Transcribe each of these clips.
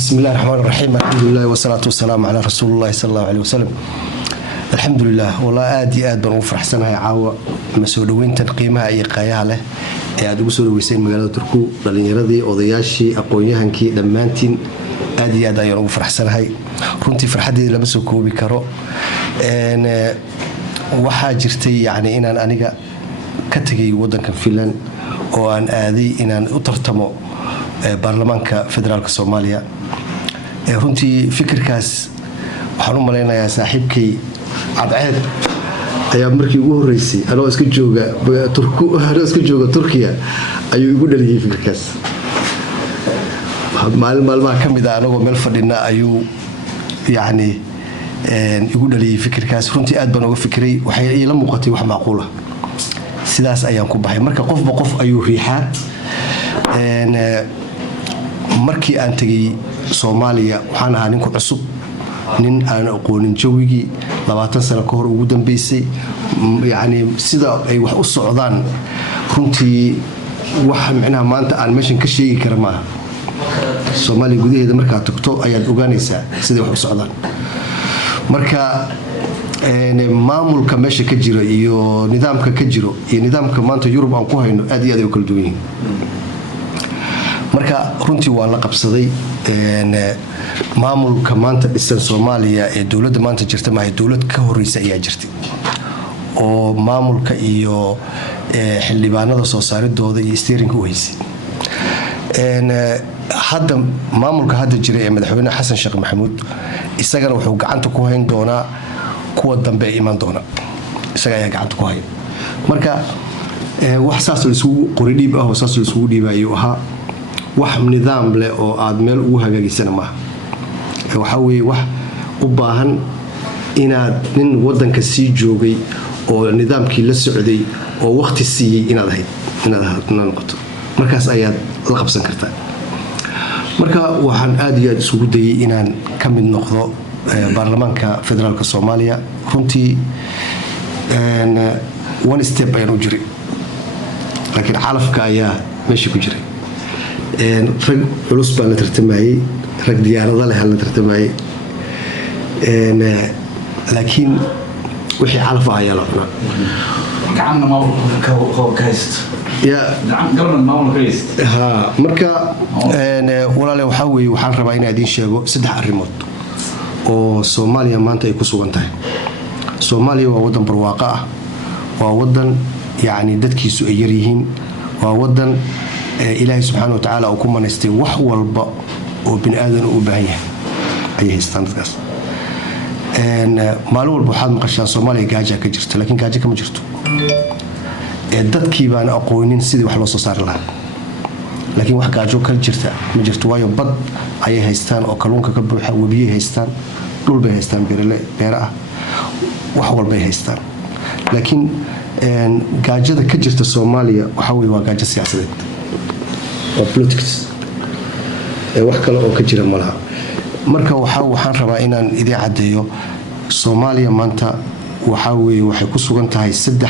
بسم الله الرحمن الرحيم الحمد لله والصلاة والسلام على رسول الله صلى الله عليه وسلم. الحمد لله والله آد بان فرح سنة عاوة مسؤولين تنقيمها أي قايها له aad ugu soo dhaweyseen magaalada Turku dhalinyaradii odayaashii aqoon-yahankii dhamaantiin aad ayaan ugu faraxsanahay runtii farxadeeda lama soo koobi karo waxa jirtay yani inaan aniga ka tagay wadanka Finland oo aan aaday inaan u tartamo baarlamaanka federaalka Soomaaliya runtii fikirkaas waxaan u maleynayaa saaxiibkay Cadceed ayaa markii ugu horeysay anoo iska jooga Turkiya ayuu igu dhaliyay fikirkaas maalmaha kamid ah anagoo meel fadhina ayuu yani igu dhaliyay fikirkaas runtii aad baan uga fikiray waxay ila muuqatay wax macquul ah sidaas ayaan ku baxay marka qof ayuu riixaa markii aan tagay Soomaaliya waxaan ahaa nin ku cusub nin aan aqoonin jawigii 20 sano ka hor ugu dambeysay yani sida ay wax u socdaan runtii wax macnaha maanta aan meeshan ka sheegi kara ma Soomaaliya gudaheeda marka tagto ayaad ogaanaysaa sida wax u socdaan marka maamulka meesha ka jira iyo nidaamka ka jiro iyo nidaamka maanta Yurub aan ku hayno aad ay kala duwan yihiin marka runtii waan la qabsaday maamulka maanta dhisan Soomaaliya ee dawladda maanta jirta ma ay dawlad ka horeysa ayaa jirtay oo maamulka iyo xildhibaanada soo saaridooda iyo steering u haysay hadda maamulka hadda jira ee madaxweyne Xasan Sheekh Maxamuud isagana wuxuu gacanta ku hayn doonaa kuwa dambe ee iman doona isaga ayaa gacanta ku haya marka wax saas la isugu qoridhiib ah oo saas la isugu dhiibayo aha wax nidaam leh oo aad meel ugu hagaagisana ma waxa weeye wax u baahan inaad nin wadanka sii joogay oo nidaamkii la socday oo waqti siiyay inaad noqoto markaas ayaad la qabsan kartaa marka waxaan aad iyo aad isugu dayay inaan ka mid noqdo baarlamaanka federaalka Soomaaliya runtii one step ayaan u jiray laakiin calafka ayaa meesha ku jiray rag culus baan la tartamayay rag diyaarada leh la tartamayay laakiin wixii calaf ayaa la cunaa gacanna maamulka ka hayst gacan maamulka ka hayst marka walaalahay waxa weeye waxaan rabaa inaan idin sheego 3 arrimood oo Soomaaliya maanta ay ku sugan tahay Soomaaliya waa wadan barwaaqo ah waa wadan yani dadkiisu ay yar yihiin waa wadan ilaahay subxaanahu wa ta'ala oo ku maneystay wax walba oo bini aadan u baahan yahay ay haystaan dadkaas maalin walba waxaad maqashaan Soomaaliya gaajo ka jirto laakiin gaajo kama jirto dadkii baan aqoonin sidii wax loo soo saari lahaa laakiin wax gaajo ka jirta ma jirto waayo bad ay haystaan oo kalluunka ka buuxa wabiyay haystaan dhul bay haystaan beero ah wax walba ay haystaan laakiin gaajada ka jirta Soomaaliya waxa weeye waa gaajo siyaasadeed oo politics wax kale oo ka jira malaha marka waxaan rabaa inaan idin cadeeyo Soomaaliya maanta waxa weeye waxay ku sugan tahay 3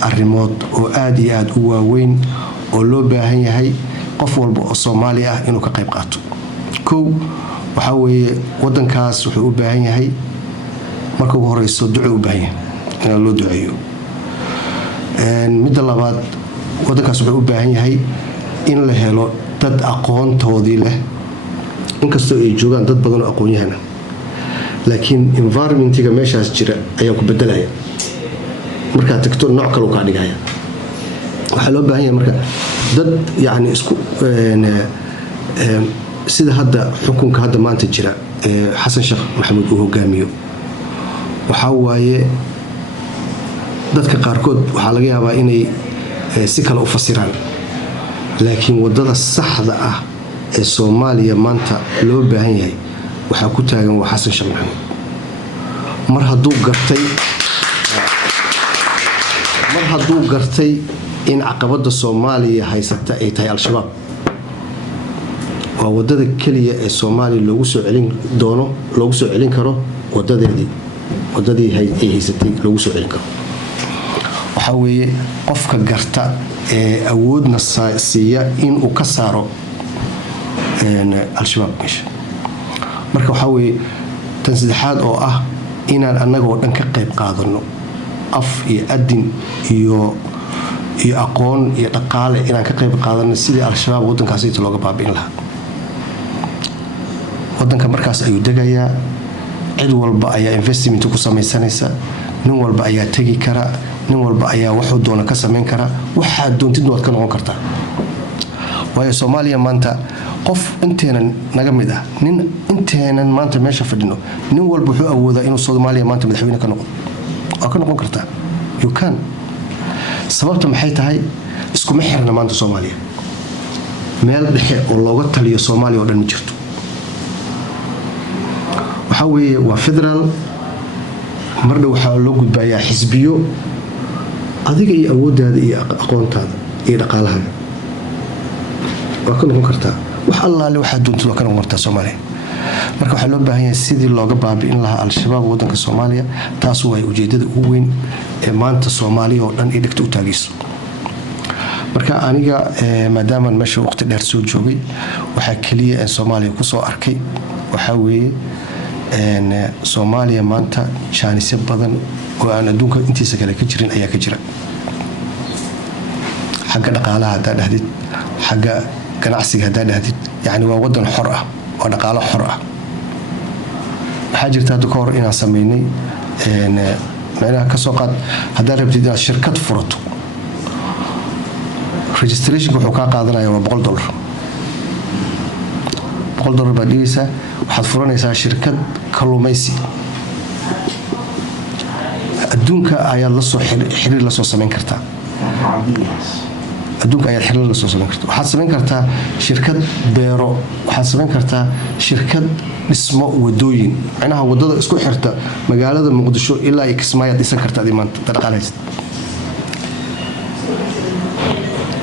arrimood oo aad iyo aad u waaweyn oo loo baahan yahay qof walba oo Soomaali ah inuu ka qayb qaato koow waxa weeye wadankaas wuxuu u baahan yahay marka ugu horeyso duco u baahan yahay in loo duceeyo midda labaad wadankaas wuxuu u baahan yahay in la helo dad aqoontoodii leh inkastoo ay joogaan dad badan oo aqoon-yahan ah laakiin environmentiga meeshaas jira ayaa ku bedelaya marka tagto nooc kale ka dhigaya waxa loo baahan yahay marka dad yani isku sida hadda xukunka hadda maanta jira Xasan Sheekh Maxamuud uu hogaamiyo waxa waaye dadka qaarkood waxa laga yaabaa inay si kale u fasiraan laakiin wadada saxda ah ee Soomaaliya maanta loo baahan yahay waxa ku taagan waa Xasan Sheekh Maxamuud mar hadduu gartay in caqabada Soomaaliya haysata ay tahay al-shabaab waa wadada kaliya ee Soomaaliya loogu soo celin karo wadadii ay haysatay loogu soo celin karo waxa weeye qofka garta ee awoodna siiya in uu ka saaro al-shabaab meesha. marka waxaa weeye tan saddexaad oo ah inaan annagoo dhan ka qayb qaadano af iyo adin iyo aqoon iyo dhaqaale inaan ka qayb qaadano sidii al-shabaab waddankaasita looga baabi'in lahaa. waddanka markaas ayuu degayaa, cid walba ayaa investment ku samaysanaysa, nin walba ayaa tegi kara, nin walba ayaa wuxuu doona ka samayn kara, waxaad doontidna waad ka noqon kartaa. waayo soomaaliya maanta qof inteenan naga mid ah, nin inteenan maanta meesha fadhino, nin walba wuxuu awoodaa inuu soomaaliya maanta madaxweyne ka noqdo. waa ka noqon kartaa, you can. sababta maxay tahay? iskuma xirna maanta soomaaliya, meel dhexe oo looga taliyo soomaaliya oo dhan ma jirto. waxaa weeye waa federaal, mardhow waxaa loo gudbayaa xisbiyo, adiga iyo awooddaada iyo aqoontaada iyo dhaqaalahaaga waa ka noqon kartaa. wax allaale waxaa doontid waa ka noqon kartaa soomaaliya. marka waxaa loo baahan yahay sidii looga baabi'in lahaa al-shabaab waddanka soomaaliya. taas waa ujeedada ugu weyn ee maanta soomaaliya oo dhan ay dhegta u taagayso. marka aniga maadaamaan meesha waqti dheer soo joogay, waxaa keliya aan soomaaliya kusoo arkay waxaa weeye soomaaliya maanta jaanisyo badan oo aan adduunka intiisa kale ka jirin ayaa ka jira. xagga dhaqaalaha haddaa dhahdid, xagga ganacsiga haddaa dhahdid, yacni waa waddan xor ah, waa dhaqaalo xor ah. waxaa jirta hadda ka hor inaan samaynay macnaha ka soo qaad, haddaa rabtid inaad shirkad furato, registrationka wuxuu kaa qaadanaya waa $100. $100 baad dhigaysaa, waxaad furanaysaa shirkad kalluumaysi. adduunka ayaad xiriir la soo samayn kartaa. adduunka ayaad xiriir la soo samayn kartaa. waxaad samayn kartaa shirkad beero, waxaad samayn kartaa shirkad dhismo wadooyin, macnaha wadada isku xirta magaalada muqdisho ilaa iyo kismaayo aad dhisan kartaa maanta dhaqaaleysa.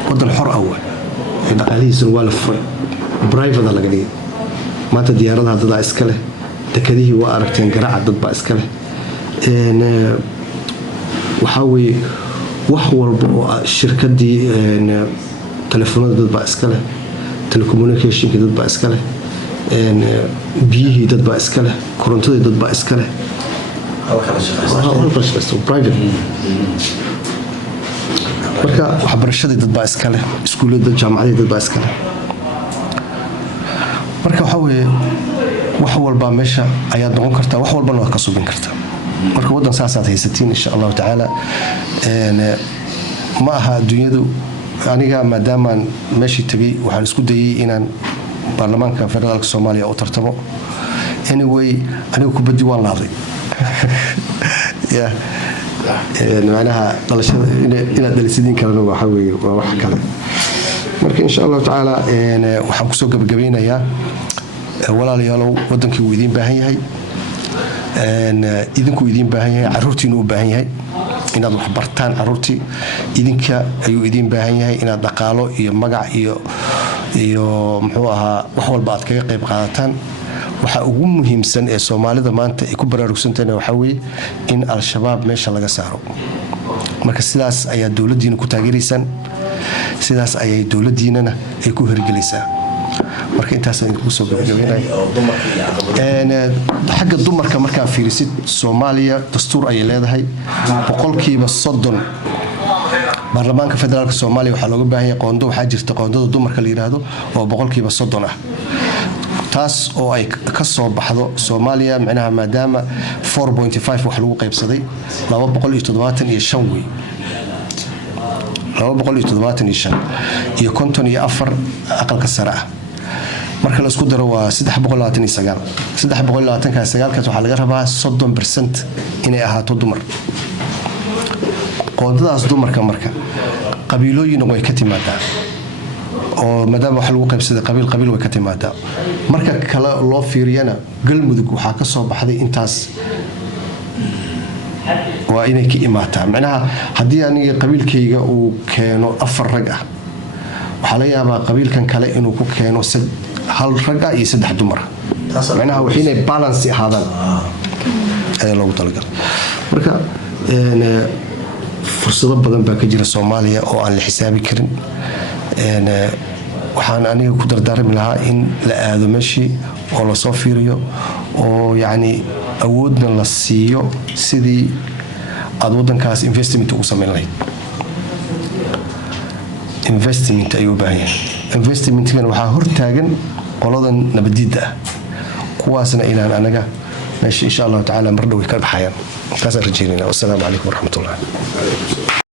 waddan xor ah waa dhaqaalihiisana waa la furay, private laga dhigay. maanta diyaaradaha dadaa iska leh, dekadihii waa aragteen garaaca dad baa iska leh. waxaa weeye wax walba oo shirkadii telefoonada dad baa iska leh, telecommunicationkii dad baa iska leh, biyihii dad baa iska leh, korontadii dad baa iska leh. marka waxbarashadii dad baa iska leh, iskuullada jaamacadii dad baa iska leh. marka waxaa weeye wax walbaa meesha ayaad noqon kartaa, wax walbana waad ka subin kartaa. marka waddan saasaad haysatiin insha allahu tacaala. ma aha adduunyadu, aniga maadaamaan meeshii tegay waxaan isku dayay inaan baarlamaanka federaalka soomaaliya u tartamo. anyway aniga kubaddi waan laabday. macnaha dhalashada inaad dhalisidin kalena waxaa weeye waa wax kale. marka insha allahu tacaala waxaan kusoo gabagabeynayaa walaalayaalow, waddankii wuu idiin baahan yahay, idinkuu idiin baahan yahay, caruurtiinu u baahan yahay inaad wax bartaan. caruurtii idinka ayuu idiin baahan yahay inaad dhaqaalo iyo magac iyo muxuu ahaa wax walba aad kaga qayb qaadataan. waxa ugu muhiimsan ee soomaalida maanta ay ku baraarugsantahay waxaa weeye in al-shabaab meesha laga saaro. marka sidaas ayaa dowladdiina ku taageeraysaan, sidaas ayay dowladdiinana ay ku hirgelaysaa. marka intaasaan idinku soo gabagabeynaya. xagga dumarka markaa fiirisid, soomaaliya dastuur ayay leedahay, 30% baarlamaanka federaalka soomaaliya waxaa looga baahan yahay qoondo. waxaa jirta qoondada dumarka la yiraahdo oo 30% ah, taas oo ay ka soo baxdo soomaaliya. macnaha maadaama 4.5 wax lagu qaybsaday 275 wey, 275 iyo 54 aqalka sare ah. marka la isku daro waa 329. 329kaas waxaa laga rabaa 30% inay ahaato dumar. qoondadaas dumarka marka qabiilooyin way ka timaadaa, oo maadaama wax lagu qaybsaday qabiil way ka timaadaa. marka kale loo fiiriyana galmudug waxaa ka soo baxday intaas, waa inay ka imaataa. macnaha haddii aniga qabiilkayga uu keeno 4 rag ah, waxaa laga yaabaa qabiilkan kale inuu ku keeno 1 rag ah iyo 3 dumar. macnaha wax inay balance ahaadaan ayaa loogu talagalay. marka fursado badan baa ka jira soomaaliya oo aan la xisaabi karin. waxaan aniga ku dardaarmi lahaa in la aado meeshii oo lasoo fiiriyo oo yacni awoodna la siiyo sidii aad waddankaas investment ugu samayn lahayd. investment ayuu u baahan yahay. investmentkan waxaa hortaagan qoladan nabadiidda ah, kuwaasna inaan anaga meesha insha allahu tacaala mar dhow ka baxayaan. taasaan rajeynayna. wassalaamu calaykum waraxmatullahi.